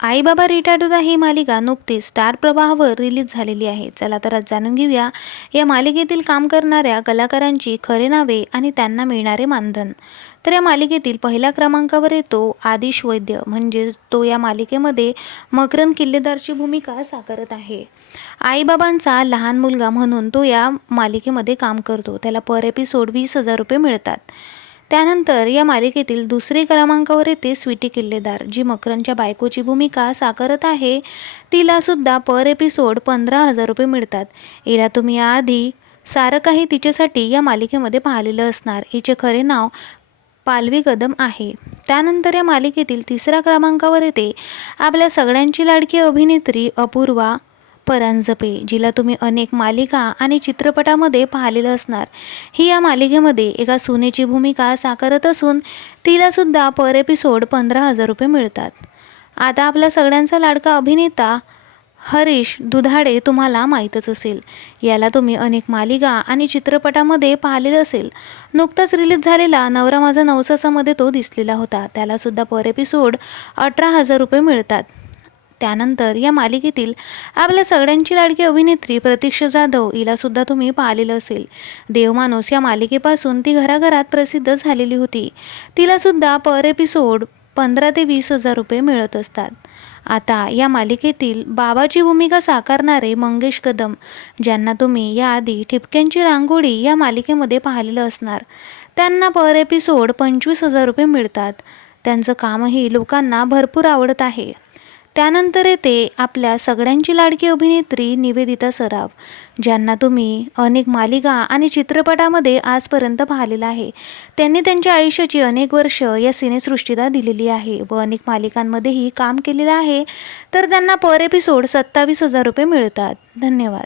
आई बाबा रिटायर्ड ही मालिका नुकतीच स्टार प्रवाहावर रिलीज झालेली आहे. चला तर आज जाणून घेऊया. या मालिकेतील काम करणाऱ्या कलाकारांची खरे नावे आणि त्यांना मिळणारे मानधन. तर या मालिकेतील पहिल्या क्रमांकावर येतो आदिश वैद्य. म्हणजे तो या मालिकेमध्ये मकरंद किल्लेदारची भूमिका साकारत आहे. आईबाबांचा लहान मुलगा म्हणून तो या मालिकेमध्ये काम करतो. त्याला पर एपिसोड वीस हजार रुपये मिळतात. त्यानंतर या मालिकेतील दुसरे क्रमांकावर येते स्वीटी किल्लेदार जी मकरनच्या बायकोची भूमिका साकारत आहे. तिला सुद्धा पर एपिसोड पंधरा हजार रुपये मिळतात. हिला तुम्ही याआधी सारं काही तिच्यासाठी या मालिकेमध्ये पाहिलेलं असणार. हिचे खरे नाव पालवी कदम आहे. त्यानंतर या मालिकेतील तिसऱ्या क्रमांकावर येते आपल्या सगळ्यांची लाडकी अभिनेत्री अपूर्वा परांजपे जिला तुम्ही अनेक मालिका आणि चित्रपटामध्ये पाहिलेलं असणार. ही या मालिकेमध्ये एका सुनेची भूमिका साकारत असून तिलासुद्धा पर एपिसोड पंधरा हजार रुपये मिळतात. आता आपला सगळ्यांचा लाडका अभिनेता हरीश दुधाडे तुम्हाला माहीतच असेल. याला तुम्ही अनेक मालिका आणि चित्रपटामध्ये पाहिलेलं असेल. नुकताच रिलीज झालेला नवरा माझा नवसासामध्ये तो दिसलेला होता. त्यालासुद्धा पर एपिसोड अठरा हजार रुपये मिळतात. त्यानंतर या मालिकेतील आपल्या सगळ्यांची लाडकी अभिनेत्री प्रतीक्षा जाधव हिलासुद्धा तुम्ही पाहिलेलं असेल. देवमाणूस या मालिकेपासून ती घराघरात प्रसिद्ध झालेली होती. तिलासुद्धा पर एपिसोड पंधरा ते वीस हजार रुपये मिळत असतात. आता या मालिकेतील बाबाची भूमिका साकारणारे मंगेश कदम ज्यांना तुम्ही याआधी ठिपक्यांची रांगोळी या मालिकेमध्ये पाहिलेलं असणार त्यांना पर एपिसोड पंचवीस हजार रुपये मिळतात. त्यांचं कामही लोकांना भरपूर आवडत आहे. त्यानंतर येते आपल्या सगळ्यांची लाडकी अभिनेत्री निवेदिता सराफ ज्यांना तुम्ही अनेक मालिका आणि चित्रपटामध्ये आजपर्यंत पाहिलेलं आहे त्यांनी त्यांच्या आयुष्याची अनेक वर्ष या सिनेसृष्टीला दिलेली आहे व अनेक मालिकांमध्येही काम केलेलं आहे. तर त्यांना पर एपिसोड सत्तावीस हजार रुपये मिळतात. धन्यवाद.